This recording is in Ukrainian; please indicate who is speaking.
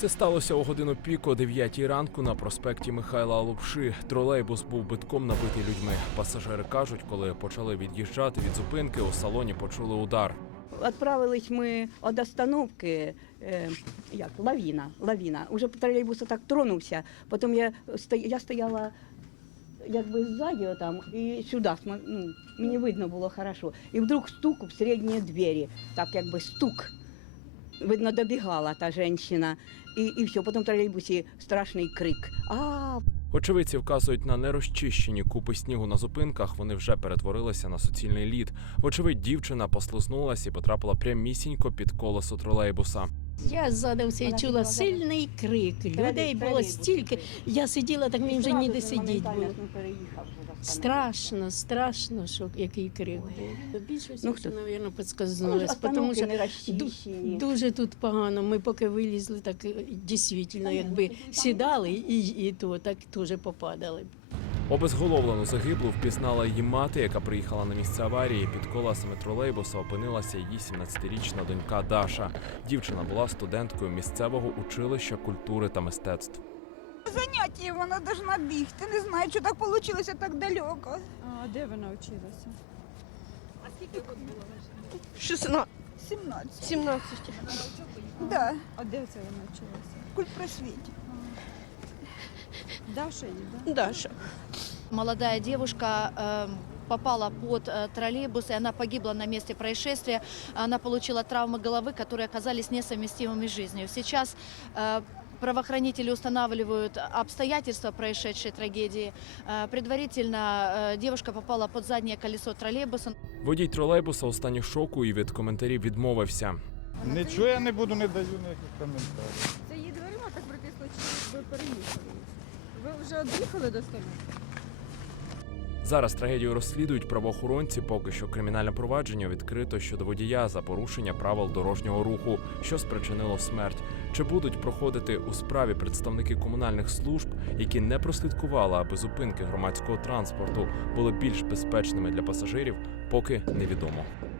Speaker 1: Це сталося у годину пік о 9 ранку на проспекті Михайла Лупши. Тролейбус був битком набитий людьми. Пасажири кажуть, коли почали від'їжджати від зупинки, у салоні почули удар.
Speaker 2: Отправились ми від остановки, лавіна. Уже тролейбус так тронувся, потім я стояла якби ззаді там і сюди, мені видно було хорошо. І вдруг стук в середні двері, так якби стук. Видно, добігала та жінка, і все, потім в тролейбусі страшний крик.
Speaker 1: Очевидці вказують на нерозчищені купи снігу на зупинках, вони вже перетворилися на суцільний лід. Вочевидь, дівчина послизнулась і потрапила прямісінько під колесо тролейбуса.
Speaker 3: Я ззаду все чула сильний крик, людей було стільки, я сиділа, так мені вже ніде сидіти було. Страшно, що який крик був. Більшість, мабуть, підсказнулась, тому що дуже тут погано. Ми поки вилізли, так дійсно, якби сідали і то так теж попадали.
Speaker 1: Обезголовлену загиблу впізнала її мати, яка приїхала на місце аварії. Під колесами тролейбуса опинилася її 17-річна донька Даша. Дівчина була студенткою місцевого училища культури та мистецтв.
Speaker 4: Заняття вона повинна бігти. Не знаю, що так вийшло так далеко.
Speaker 5: А де вона вчилася?
Speaker 6: А скільки років було?
Speaker 4: 17.
Speaker 6: 17.
Speaker 4: Да.
Speaker 5: А де це вона вчилася?
Speaker 4: В культпросвіті.
Speaker 5: Даша її, да?
Speaker 6: Даша.
Speaker 7: Молодая девушка попала под троллейбус, и она погибла на месте происшествия. Она получила травмы головы, которые оказались несовместимыми с жизнью. Сейчас правоохранители устанавливают обстоятельства происшедшей трагедии. Предварительно девушка попала под заднее колесо троллейбуса.
Speaker 1: Водій тролейбуса у стані шоку і від коментарів відмовився.
Speaker 8: Нічого я не буду, не даю ніяких коментарів.
Speaker 5: Це її дверима так притисло, чи ви переїхали? Ви вже від'їхали до столу?
Speaker 1: Зараз трагедію розслідують правоохоронці. Поки що кримінальне провадження відкрито щодо водія за порушення правил дорожнього руху, що спричинило смерть. Чи будуть проходити у справі представники комунальних служб, які не прослідкували, аби зупинки громадського транспорту були більш безпечними для пасажирів, поки невідомо.